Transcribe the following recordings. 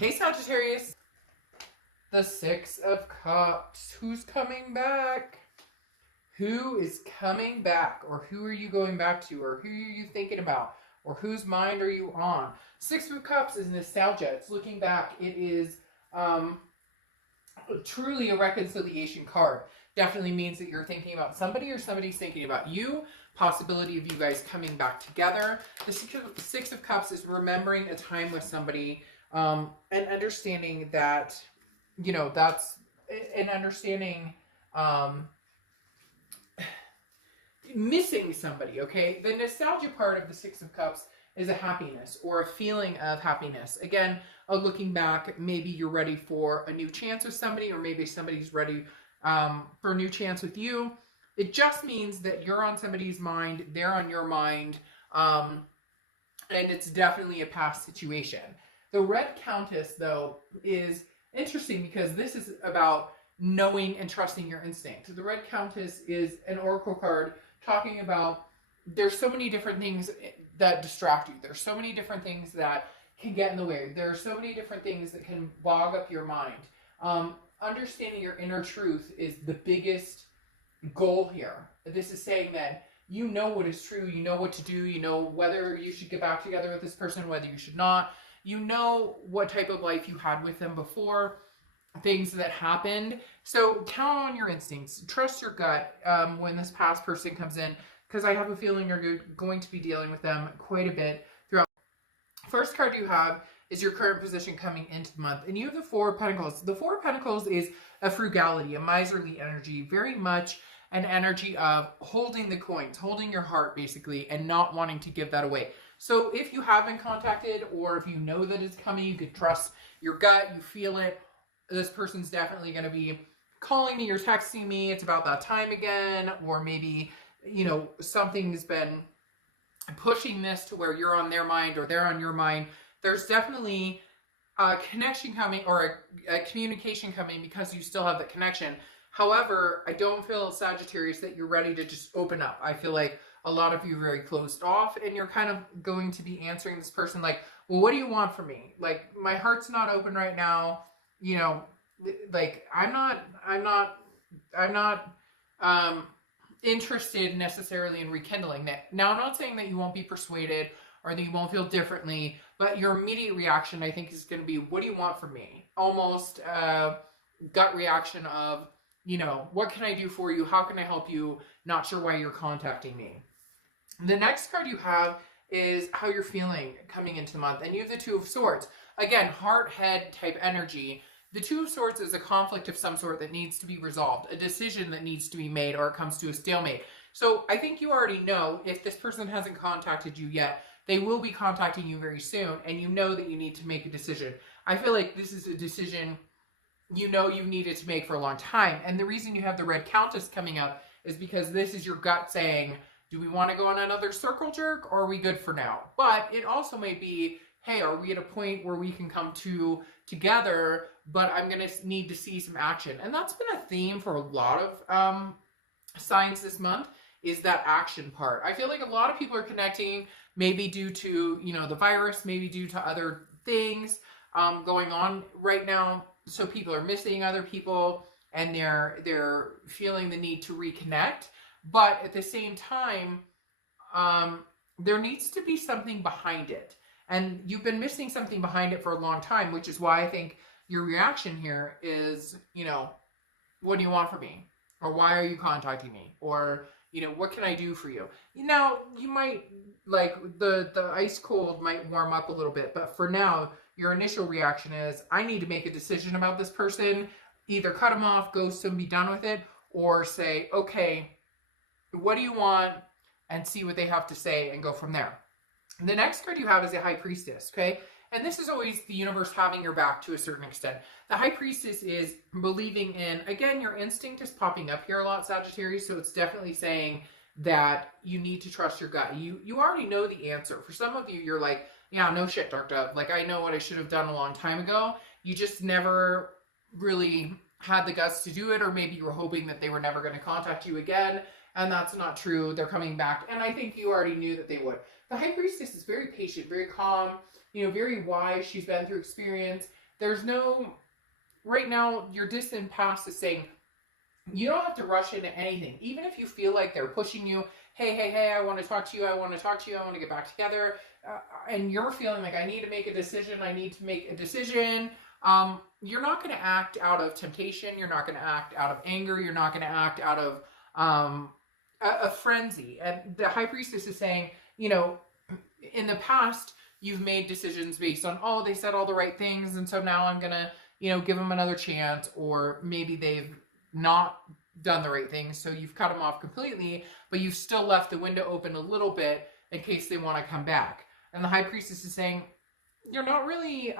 Hey Sagittarius, the Six of Cups. Who's coming back? Who is coming back? Or who are you going back to? Or who are you thinking about? Or whose mind are you on? Six of Cups is nostalgia. It's looking back. It is truly a reconciliation card. Definitely means that you're thinking about somebody or somebody's thinking about you. Possibility of you guys coming back together. The Six of Cups is remembering a time with somebody and understanding that, you know, that's an understanding missing somebody, okay? The nostalgia part of the Six of Cups is a happiness or a feeling of happiness. Again, looking back, maybe you're ready for a new chance with somebody, or maybe somebody's ready for a new chance with you. It just means that you're on somebody's mind, they're on your mind, and it's definitely a past situation. The Red Countess, though, is interesting because this is about knowing and trusting your instinct. The Red Countess is an oracle card talking about there's so many different things that distract you. There's so many different things that can get in the way. There are so many different things that can bog up your mind. Understanding your inner truth is the biggest goal here. This is saying that you know what is true, you know what to do, you know whether you should get back together with this person, whether you should not. You know what type of life you had with them before, things that happened. So count on your instincts. Trust your gut when this past person comes in, because I have a feeling you're going to be dealing with them quite a bit throughout. First card you have is your current position coming into the month. And you have the Four of Pentacles. The Four of Pentacles is a frugality, a miserly energy, very much an energy of holding the coins, holding your heart basically, and not wanting to give that away. So if you have been contacted, or if you know that it's coming, you can trust your gut, you feel it. This person's definitely going to be calling me or texting me. It's about that time again. Or maybe, you know, something's been pushing this to where you're on their mind or they're on your mind. There's definitely a connection coming, or a communication coming, because you still have that connection. However, I don't feel, Sagittarius, that you're ready to just open up. I feel like a lot of you are very closed off, and you're kind of going to be answering this person like, well, what do you want from me? Like, my heart's not open right now. You know, like, I'm not interested necessarily in rekindling that. Now, I'm not saying that you won't be persuaded or that you won't feel differently, but your immediate reaction, I think, is going to be, what do you want from me? Almost gut reaction of, you know, what can I do for you? How can I help you? Not sure why you're contacting me. The next card you have is how you're feeling coming into the month. And you have the Two of Swords. Again, heart, head type energy. The Two of Swords is a conflict of some sort that needs to be resolved, a decision that needs to be made, or it comes to a stalemate. So I think you already know, if this person hasn't contacted you yet, they will be contacting you very soon, and you know that you need to make a decision. I feel like this is a decision you know you've needed to make for a long time. And the reason you have the Red Countess coming up is because this is your gut saying, do we want to go on another circle jerk, or are we good for now? But it also may be, hey, are we at a point where we can come together, but I'm going to need to see some action. And that's been a theme for a lot of signs this month, is that action part. I feel like a lot of people are connecting, maybe due to, you know, the virus, maybe due to other things going on right now. So people are missing other people, and they're feeling the need to reconnect. But at the same time, there needs to be something behind it. And you've been missing something behind it for a long time, which is why I think your reaction here is, you know, what do you want from me? Or why are you contacting me? Or, you know, what can I do for you? Now, you might, like, the ice cold might warm up a little bit, but for now, your initial reaction is, I need to make a decision about this person. Either cut them off, ghost them, be done with it, or say, okay, what do you want? And see what they have to say and go from there. The next card you have is a High Priestess, okay? And this is always the universe having your back to a certain extent. The High Priestess is believing in, again, your instinct is popping up here a lot, Sagittarius, so it's definitely saying that you need to trust your gut. You already know the answer. For some of you, you're like, yeah, no shit, Dark Dove. Like, I know what I should have done a long time ago. You just never really had the guts to do it, or maybe you were hoping that they were never going to contact you again, and that's not true. They're coming back, and I think you already knew that they would. The High Priestess is very patient, very calm, you know, very wise. She's been through experience, There's no, right now, your distant past is saying, you don't have to rush into anything. Even if you feel like they're pushing you, hey, I want to talk to you, I want to get back together, and you're feeling like, I need to make a decision, you're not going to act out of temptation, you're not going to act out of anger, you're not going to act out of a frenzy. And the High Priestess is saying, in the past, you've made decisions based on, oh, they said all the right things, and so now I'm going to, give them another chance, or maybe they've not done the right things, so you've cut them off completely, but you've still left the window open a little bit in case they want to come back. And the High Priestess is saying, you're not really,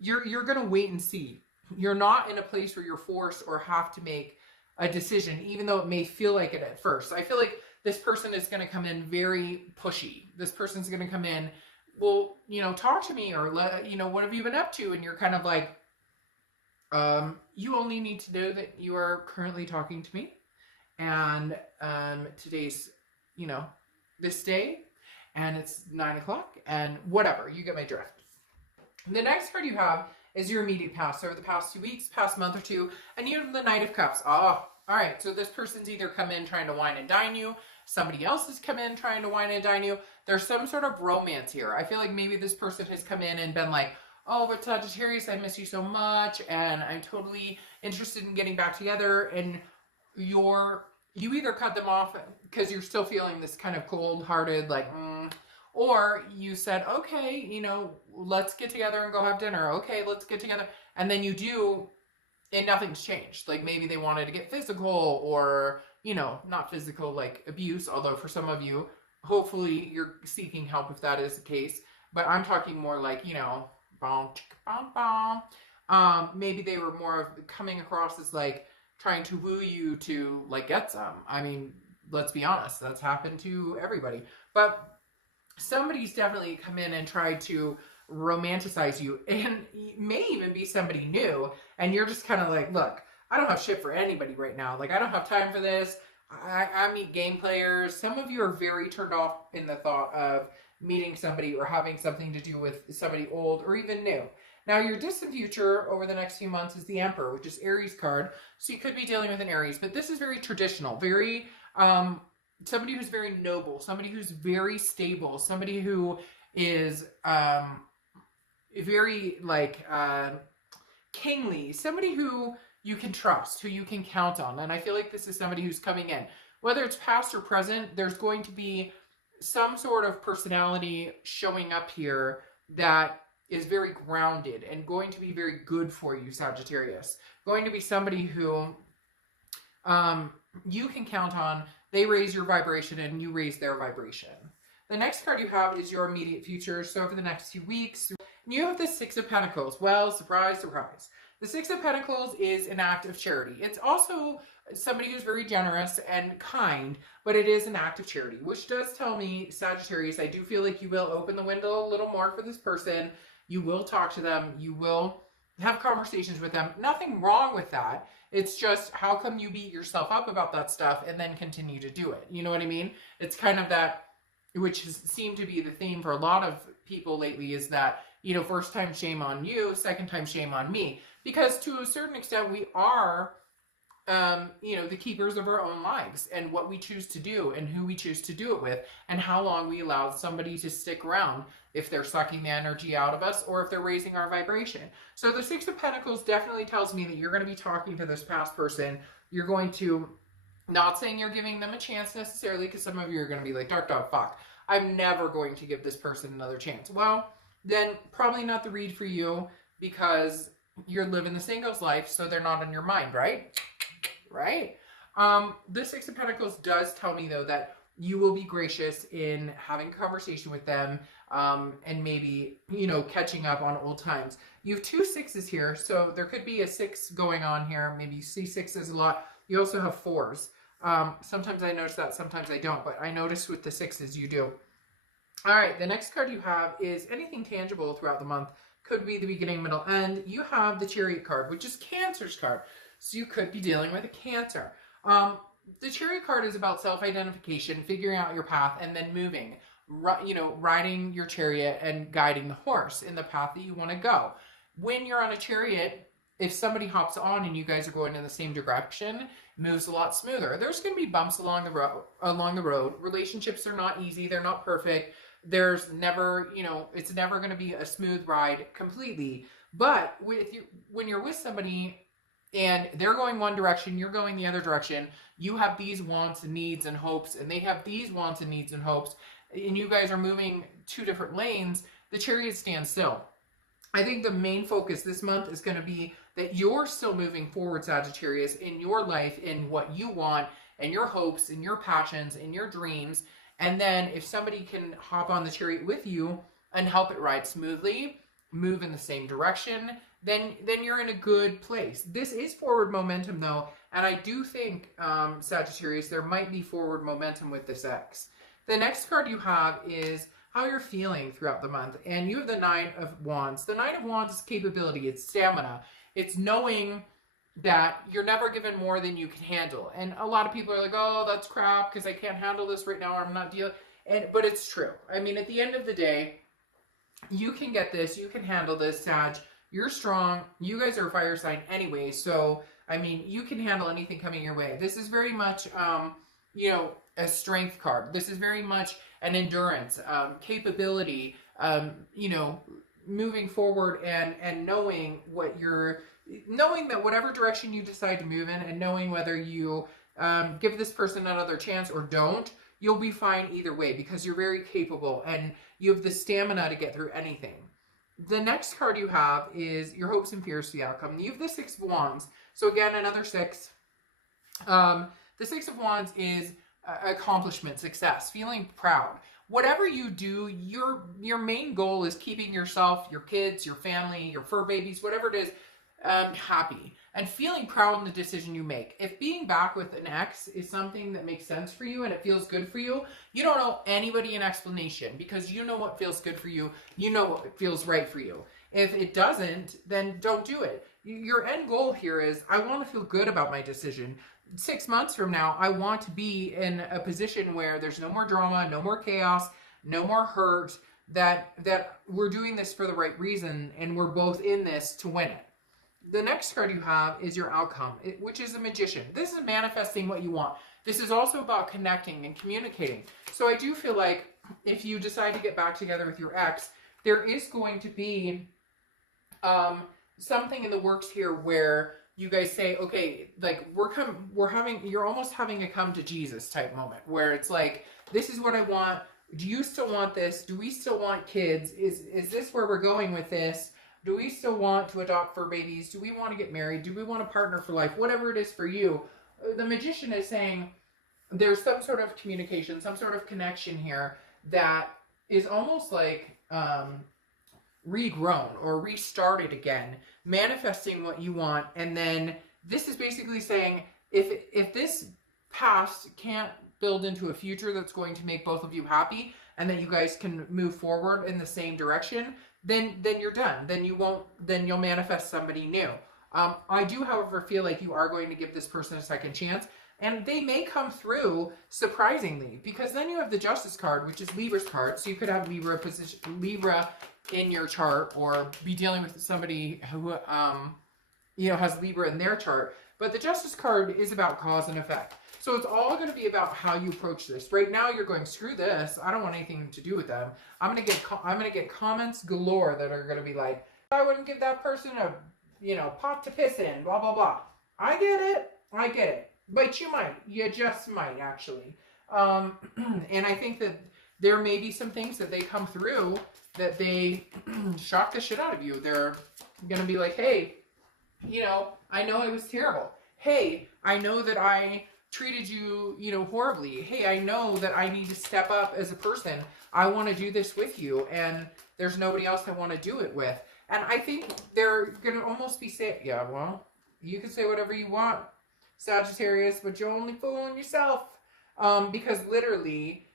you're going to wait and see. You're not in a place where you're forced or have to make a decision, even though it may feel like it at first. I feel like this person is going to come in very pushy. This person's going to come in, well, talk to me, or what have you been up to? And you're kind of like, you only need to know that you are currently talking to me, and today's, this day, and it's 9 o'clock, and whatever, you get my drift. The next card you have is your immediate past, so over the past 2 weeks, past month or two, and you have the Knight of Cups. Oh, all right, so this person's either come in trying to wine and dine you, somebody else has come in trying to wine and dine you. There's some sort of romance here. I feel like maybe this person has come in and been like, oh, but Sagittarius, I miss you so much, and I'm totally interested in getting back together, and you either cut them off because you're still feeling this kind of cold-hearted, like, or you said, okay, let's get together and go have dinner. Okay, let's get together. And then you do, and nothing's changed. Like, maybe they wanted to get physical, or, not physical like abuse, although for some of you, hopefully you're seeking help if that is the case. But I'm talking more like, maybe they were more of coming across as like trying to woo you to like get some. I mean, let's be honest, that's happened to everybody. But somebody's definitely come in and tried to romanticize you, and may even be somebody new, and you're just kind of like, look, I don't have shit for anybody right now. Like, I don't have time for this. I meet game players. Some of you are very turned off in the thought of meeting somebody or having something to do with somebody old or even new. Now, your distant future over the next few months is the Emperor, which is Aries card. So you could be dealing with an Aries, but this is very traditional, very, somebody who's very noble, somebody who's very stable, somebody who is, very like, kingly, somebody who you can trust, who you can count on. And I feel like this is somebody who's coming in. Whether it's past or present, there's going to be some sort of personality showing up here that is very grounded and going to be very good for you, Sagittarius. Going to be somebody who you can count on. They raise your vibration and you raise their vibration. The next card you have is your immediate future. So over the next few weeks, you have the Six of Pentacles. Well, surprise, surprise. The Six of Pentacles is an act of charity. It's also somebody who's very generous and kind, but it is an act of charity, which does tell me, Sagittarius, I do feel like you will open the window a little more for this person. You will talk to them. You will have conversations with them. Nothing wrong with that. It's just, how come you beat yourself up about that stuff and then continue to do it? You know what I mean? It's kind of that, which has seemed to be the theme for a lot of people lately, is that, first time shame on you, second time shame on me. Because to a certain extent, we are, the keepers of our own lives, and what we choose to do and who we choose to do it with, and how long we allow somebody to stick around, if they're sucking the energy out of us or if they're raising our vibration. So the Six of Pentacles definitely tells me that you're going to be talking to this past person. You're going to, not saying you're giving them a chance necessarily, because some of you are going to be like, dark dog, fuck, I'm never going to give this person another chance. Well, then probably not the read for you, because you're living the singles life, so they're not on your mind, right? Right? The Six of Pentacles does tell me, though, that you will be gracious in having a conversation with them, and maybe, catching up on old times. You have two sixes here, so there could be a six going on here. Maybe you see sixes a lot. You also have fours. Sometimes I notice that, sometimes I don't, but I notice with the sixes you do. All right, the next card you have is anything tangible throughout the month. Could be the beginning, middle, end. You have the Chariot card, which is Cancer's card. So you could be dealing with a Cancer. The Chariot card is about self-identification, figuring out your path, and then moving. riding your chariot and guiding the horse in the path that you want to go. When you're on a chariot, if somebody hops on and you guys are going in the same direction, it moves a lot smoother. There's going to be bumps along the road. Relationships are not easy. They're not perfect. There's never, it's never going to be a smooth ride completely. But when you're with somebody and they're going one direction, you're going the other direction, you have these wants and needs and hopes, and they have these wants and needs and hopes, and you guys are moving two different lanes, the chariot stands still. I think the main focus this month is going to be that you're still moving forward, Sagittarius, in your life, in what you want, and your hopes, and your passions, and your dreams. And then if somebody can hop on the chariot with you and help it ride smoothly, move in the same direction, then you're in a good place. This is forward momentum, though, and I do think, Sagittarius, there might be forward momentum with this X. The next card you have is how you're feeling throughout the month. And you have the Nine of Wands. The Nine of Wands is capability. It's stamina. It's knowing that you're never given more than you can handle. And a lot of people are like, oh, that's crap because I can't handle this right now, or I'm not dealing. But it's true. I mean, at the end of the day, you can get this. You can handle this, Sag. You're strong. You guys are a fire sign anyway. So, I mean, you can handle anything coming your way. This is very much, a strength card. This is very much an endurance, capability, moving forward and knowing knowing that whatever direction you decide to move in, and knowing whether you give this person another chance or don't, you'll be fine either way because you're very capable and you have the stamina to get through anything. The next card you have is your hopes and fears for the outcome. You have the Six of Wands. So again, another six. The Six of Wands is accomplishment, success, feeling proud. Whatever you do, your main goal is keeping yourself, your kids, your family, your fur babies, whatever it is, happy and feeling proud in the decision you make. If being back with an ex is something that makes sense for you and it feels good for you, you don't owe anybody an explanation because you know what feels good for you. You know what feels right for you. If it doesn't, then don't do it. Your end goal here is, I want to feel good about my decision. 6 months from now, I want to be in a position where there's no more drama, no more chaos, no more hurt, that we're doing this for the right reason and we're both in this to win it. The next card you have is your outcome, which is a Magician. This is manifesting what you want. This is also about connecting and communicating. So I do feel like if you decide to get back together with your ex, there is going to be something in the works here where you guys say, okay, like you're almost having a come to Jesus type moment where it's like, this is what I want. Do you still want this? Do we still want kids? Is this where we're going with this? Do we still want to adopt fur babies? Do we want to get married? Do we want a partner for life? Whatever it is for you, the Magician is saying there's some sort of communication, some sort of connection here that is almost like regrown or restarted again, manifesting what you want. And then this is basically saying, if this past can't build into a future that's going to make both of you happy and that you guys can move forward in the same direction, then you're done. Then you'll manifest somebody new. I do, however, feel like you are going to give this person a second chance, and they may come through surprisingly, because then you have the Justice card, which is Libra's card. So you could have Libra in your chart, or be dealing with somebody who has Libra in their chart. But the Justice card is about cause and effect. So it's all going to be about how you approach this. Right now, you're going, screw this. I don't want anything to do with them. I'm going to get comments galore that are going to be like, I wouldn't give that person a, pot to piss in, blah, blah, blah. I get it. But you might. You just might, actually. And I think that there may be some things that they come through that they shock the shit out of you. They're going to be like, hey, I know it was terrible. Hey, I know that I treated you, horribly. Hey, I know that I need to step up as a person. I want to do this with you, and there's nobody else I want to do it with. And I think they're going to almost be saying, yeah, well, you can say whatever you want, Sagittarius, but you're only fooling yourself. Because literally,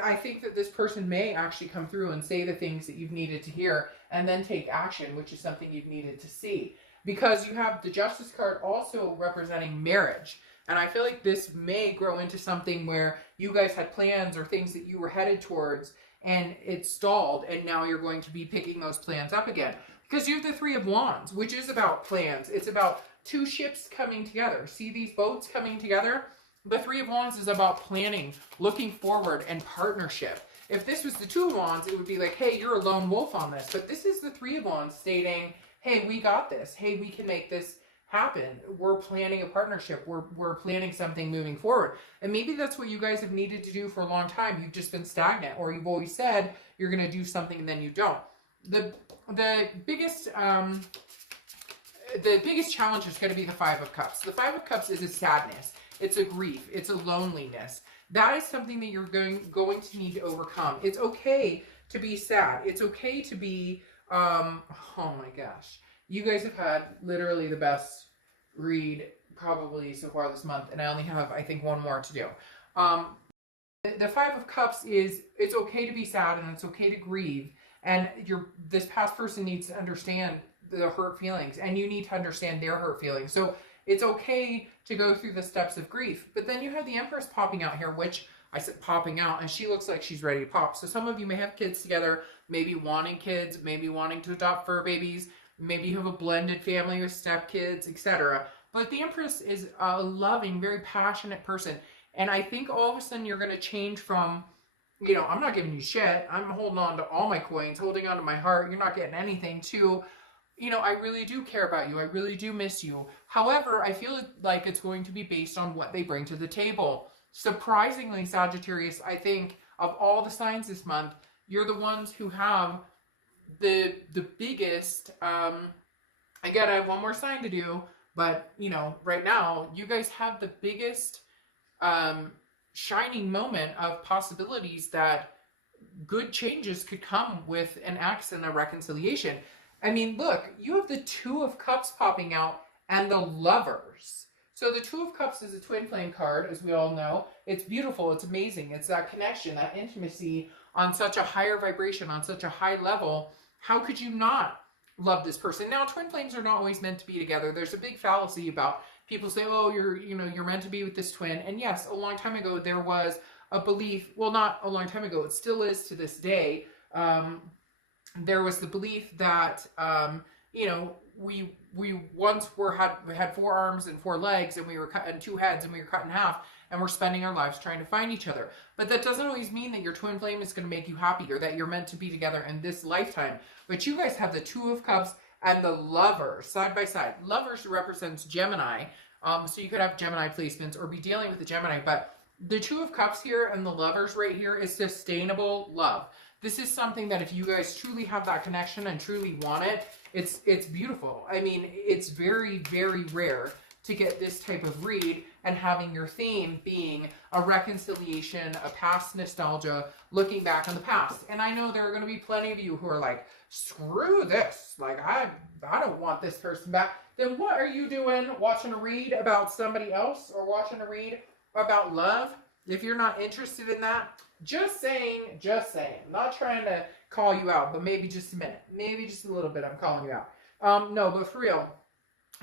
I think that this person may actually come through and say the things that you've needed to hear and then take action, which is something you've needed to see. Because you have the Justice card also representing marriage. And I feel like this may grow into something where you guys had plans or things that you were headed towards, and it stalled, and now you're going to be picking those plans up again. Because you have the Three of Wands, which is about plans. It's about two ships coming together. See these boats coming together? The Three of Wands is about planning, looking forward, and partnership. If this was the Two of Wands, it would be like, hey, you're a lone wolf on this. But this is the Three of Wands stating, hey, we got this. Hey, we can make this happen. We're planning a partnership. We're planning something moving forward. And maybe that's what you guys have needed to do for a long time. You've just been stagnant, or you've always said you're going to do something and then you don't. The biggest challenge is going to be the Five of Cups. The Five of Cups is a sadness. It's a grief. It's a loneliness. That is something that you're going to need to overcome. It's okay to be sad. It's okay to be, oh my gosh. You guys have had literally the best read probably so far this month, and I only have, I think, one more to do. The Five of Cups is, it's okay to be sad and it's okay to grieve. And this past person needs to understand the hurt feelings, and you need to understand their hurt feelings. So it's okay to go through the steps of grief. But then you have the Empress popping out here, which I said popping out, and she looks like she's ready to pop. So some of you may have kids together, maybe wanting kids, maybe wanting to adopt fur babies, maybe you have a blended family with stepkids, etc. But the Empress is a loving, very passionate person. And I think all of a sudden you're going to change from, you know, I'm not giving you shit, I'm holding on to all my coins, holding on to my heart, you're not getting anything, to, you know, I really do care about you, I really do miss you. However, I feel like it's going to be based on what they bring to the table. Surprisingly, Sagittarius, I think of all the signs this month, you're the ones who have the biggest, again, I have one more sign to do, but, you know, right now, you guys have the biggest shining moment of possibilities that good changes could come with an axe and a reconciliation. I mean, look, you have the Two of Cups popping out and the Lovers. So the Two of Cups is a twin flame card, as we all know. It's beautiful. It's amazing. It's that connection, that intimacy on such a higher vibration, on such a high level. How could you not love this person? Now, twin flames are not always meant to be together. There's a big fallacy about people say, oh, you're meant to be with this twin. And yes, a long time ago, there was a belief, well, not a long time ago, it still is to this day. There was the belief that, you know, we once had 4 arms and 4 legs, and we were cut, and 2 heads, and we were cut in half, and we're spending our lives trying to find each other. But that doesn't always mean that your twin flame is going to make you happy, or that you're meant to be together in this lifetime. But you guys have the Two of Cups and the Lovers side by side. Lovers represents Gemini, so you could have Gemini placements or be dealing with the Gemini. But the Two of Cups here and the Lovers right here is sustainable love. This is something that if you guys truly have that connection and truly want it, it's beautiful. I mean, it's very, very rare to get this type of read and having your theme being a reconciliation, a past nostalgia, looking back on the past. And I know there are going to be plenty of you who are like, screw this. Like, I don't want this person back. Then what are you doing watching a read about somebody else, or watching a read about love? If you're not interested in that, just saying, I'm not trying to call you out, but maybe just a minute, maybe just a little bit, I'm calling you out. No, but for real,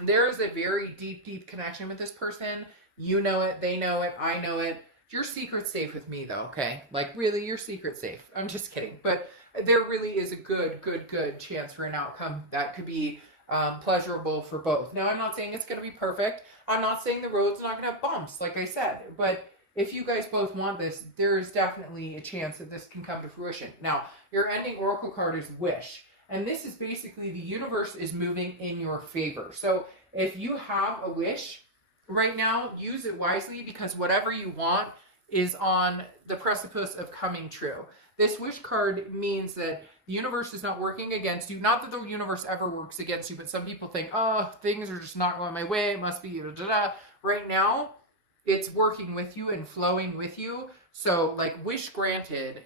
there is a very deep, deep connection with this person. You know it, they know it, I know it. Your secret's safe with me though, okay? Like, really, your secret's safe. I'm just kidding. But there really is a good chance for an outcome that could be pleasurable for both. Now, I'm not saying it's going to be perfect. I'm not saying the road's not going to have bumps, like I said. But if you guys both want this, there is definitely a chance that this can come to fruition. Now, your ending oracle card is Wish. And this is basically the universe is moving in your favor. So if you have a wish right now, use it wisely, because whatever you want is on the precipice of coming true. This wish card means that the universe is not working against you. Not that the universe ever works against you, but some people think, oh, things are just not going my way. It must be da-da-da. Right now, it's working with you and flowing with you. So, like, wish granted,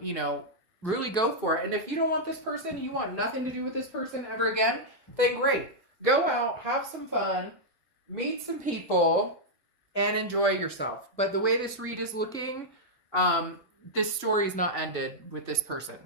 you know, really go for it. And if you don't want this person, you want nothing to do with this person ever again, then great. Go out, have some fun, meet some people, and enjoy yourself. But the way this read is looking, this story is not ended with this person.